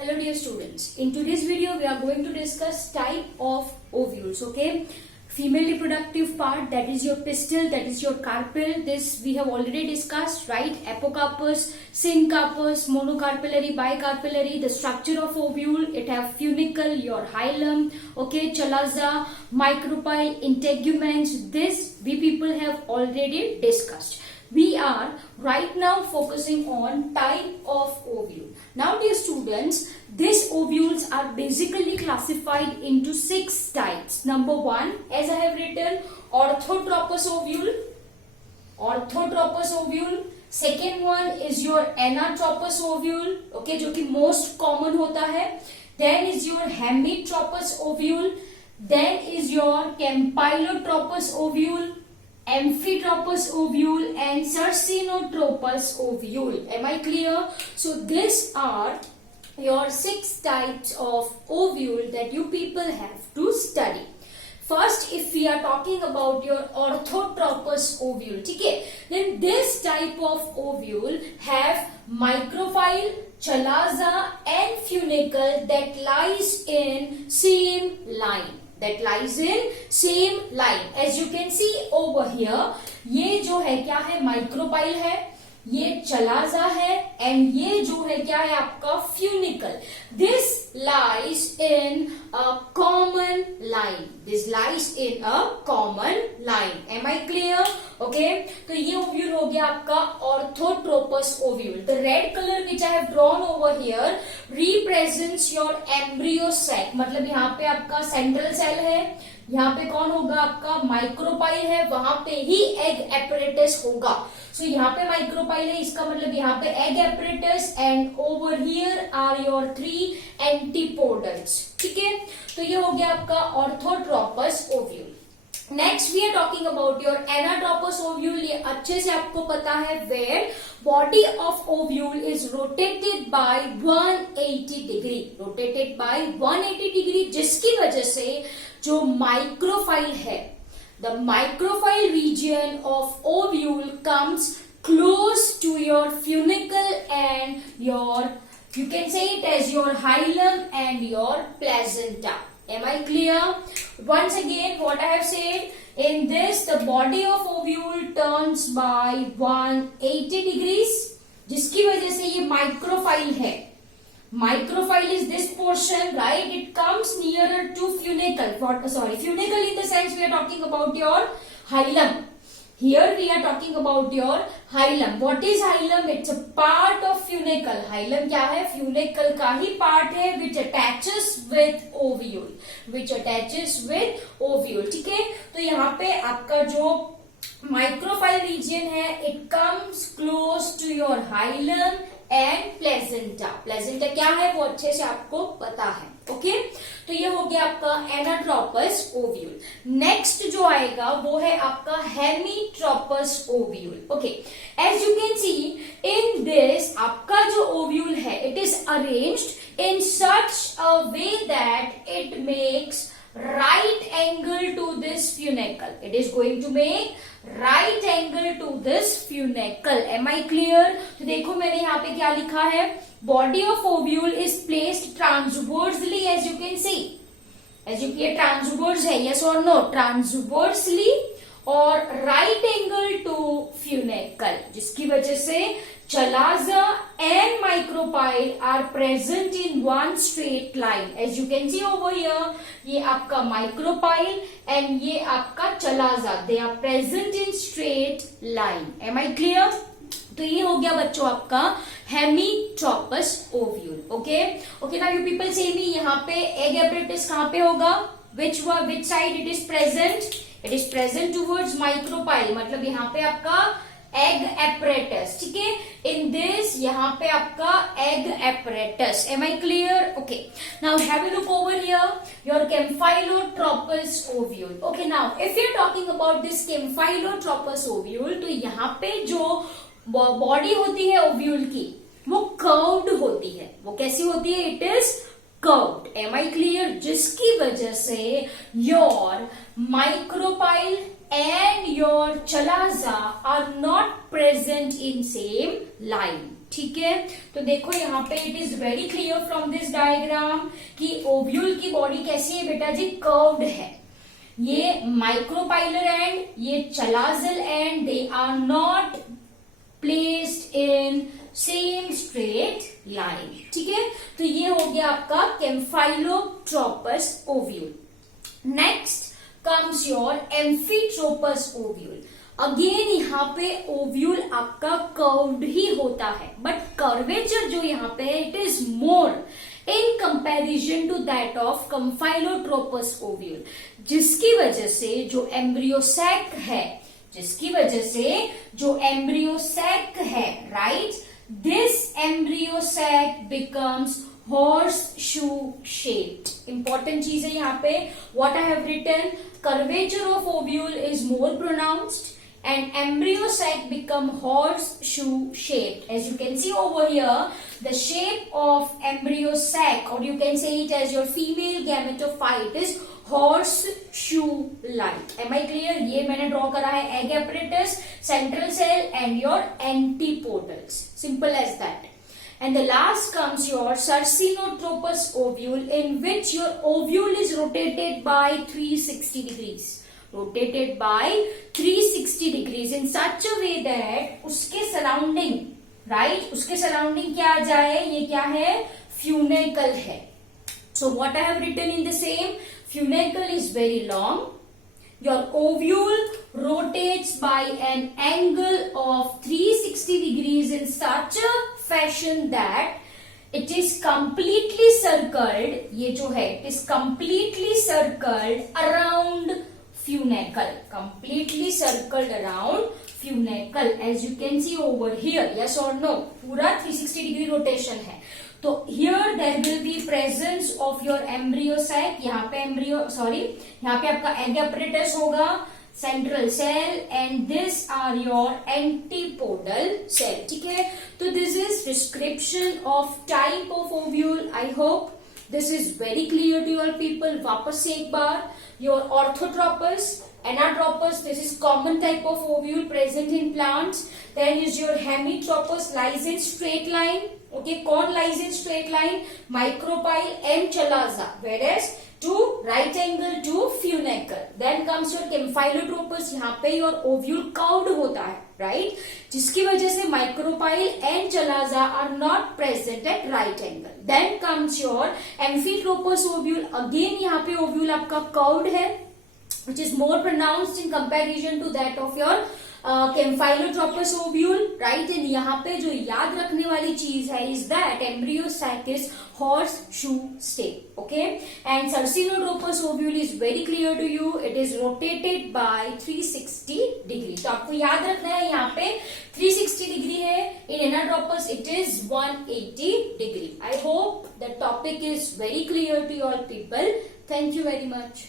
Hello dear students, in today's video we are going to discuss type of ovules, okay? Female reproductive part, that is your pistil, that is your carpel. This we have already discussed, right? Apocarpus, syncarpus, monocarpellary, bicarpellary. The structure of ovule, it have funicle, your hilum, okay, chalaza, micropyle, integuments. This we people have already discussed. We are right now focusing on type of ovule. Now dear students, these ovules are basically classified into 6 types. Number 1, as I have written, orthotropous ovule. Orthotropous ovule. Second one is your anatropous ovule, okay, जो कि most common होता है. Then is your hemitropous ovule. Then is your campylotropous ovule, amphitropous ovule and cercinotropous ovule. Am I clear? So these are your 6 types of ovule that you people have to study. First, if we are talking about your orthotropous ovule, okay, then this type of ovule have micropyle, chalaza and funicle that lies in same line. That lies in same line. As you can see over here, ये जो है क्या है, micropyle है, ये chalaza है and ये जो है क्या है आपका funicle. This lies in a common line. This lies in a common line. Am I clear? Okay, तो ये ओव्यूल हो गया आपका orthotropous ovule. The red colour which I have drawn over here represents your embryo sac. मतलब यहाँ पे आपका central cell है, यहाँ पे कौन होगा आपका माइक्रोपाइल है, वहां पे ही एग एपरेटस होगा. सो यहाँ पे माइक्रोपाइल है, इसका मतलब यहाँ पे egg apparatus and over here are your 3 antipodals. ठीक है, तो ये हो गया आपका orthotropous ovule. Next we are talking about your anatropous ovule. ये अच्छे से आपको पता है, where body of ovule is rotated by 180 degree. Rotated by 180 degree, जिसकी वजह से जो माइक्रोफाइल है, the micropyle region of ovule comes close to your funicle and your, you can say it as your hilum and your placenta. Am I clear? Once again, what I have said, in this the body of ovule turns by 180 degrees, जिसकी वजह से ये माइक्रोफाइल है. Micropyle is this portion, right? It comes nearer to funicle. Funicle in the sense we are talking about your hilum. Here we are talking about your hilum. What is hilum? It's a part of funicle. Hilum क्या है? Funicle का ही part है, which attaches with ovule. Which attaches with ovule. ठीक है? तो यहाँ पे आपका जो micropyle region है, it comes close to your hilum and placenta. Placenta क्या है वो अच्छे से आपको पता है. ओके, तो ये हो गया आपका एनाट्रोपस ओव्यूल. नेक्स्ट जो आएगा वो है आपका hemitropous ovule. Okay, as you can see in this आपका जो ओव्यूल है, it is arranged in such a way that it makes right angle to this funicle. It is going to make right angle to this funicle. Am I clear? तो देखो मैंने यहाँ पे क्या लिखा है, body of ovule is placed transversely as you can see. As you ये transverse है, yes or no? Transversely और right angle to funicle, जिसकी वजह से chalaza and micropyle are present in one straight line. As you can see over here, ये आपका micropyle and ये आपका chalaza, they are present in straight line. Am I clear? तो ये हो गया बच्चों आपका hemitropous ovule. Okay? Okay, now you people say me, यहाँ पे egg apparatus कहाँ पे होगा? Which side it is present? It is present towards micropyle. मतलब यहाँ पे आपका एग एपरेटस. ठीक है, इन दिस यहाँ पे आपका egg apparatus. Am I clear? Okay, now have a look over here your campylotropous ovule. Okay, now if you are talking about this campylotropous ovule, तो यहाँ पे जो बॉडी होती है ओव्यूल की, वो कर्व्ड होती है. वो कैसी होती है? It is curved. Am I clear? जिसकी वजह से your micropyle and your chalaza are not present in same line. ठीक है, तो देखो यहाँ पे it is very clear from this diagram कि ओव्यूल की बॉडी कैसी है बेटा जी, कर्व्ड है. ये माइक्रोपाइलर एंड, ये chalazal end, they are not placed in same straight line. ठीक है, तो ये हो गया आपका campylotropous ovule. Next comes your amphitropous ovule. Again यहाँ पे ओव्यूल आपका कर्व्ड ही होता है, बट कर्वेचर जो यहाँ पे it is more in comparison to that of campylotropous ovule, जिसकी वजह से जो एम्ब्रियोसैक है, right, this embryo sac becomes horseshoe shaped. Important चीज है यहाँ पे. What I have written, curvature of ovule is more pronounced and embryo sac become horseshoe shaped. As you can see over here, the shape of embryo sac, or you can say it as your female gametophyte, is horseshoe like. Am I clear? ये मैंने draw करा है egg apparatus, central cell and your antipodals. Simple as that. And the last comes your Sarcinotropous ovule, in which your ovule is rotated by 360 degrees. Rotated by 360 degrees in such a way that उसके surrounding, right? उसके surrounding क्या आ जाए? ये क्या है? Funicle है. So what I have written in the same, funicle is very long. Your ovule rotates by an angle of 360 degrees in such a fashion that it is completely circled. ये जो है it is completely circled around funicle. Completely circled around funicle. As you can see over here. Yes or no? पूरा 360 degree rotation है. तो here there will be presence of your embryo sac. यहाँ पे यहाँ पे आपका egg apparatus होगा, central cell, and this are your antipodal cell. ठीक है, तो this is description of type of ovule. I hope this is very clear to your people. वापस से एक बार, your orthotropous, anatropous, this is common type of ovule present in plants. Then is your hemitropous, lies in straight line. Okay, कौन lies in straight line? Micropyle and chalaza. Whereas to right angle to funicle. Then comes your कैम्फाइलोट्रोपस. यहाँ पे your ovule curved होता है, right? जिसकी वजह से micropyle and chalaza are not present at right angle. Then comes your amphitropous ovule. Again यहाँ पे ovule आपका curved है, which is more pronounced in comparison to that of your campylotropous ovule, right. And यहाँ पे जो याद रखने वाली चीज है is that embryo sac is horseshoe shape. Okay, and Sarcinotropous ovule is very clear to you. It is rotated by 360 degree. तो आपको याद रखना है यहाँ पे 360 degree है. In Anatropous it is 180 degree. I hope the topic is very clear to all people. Thank you very much.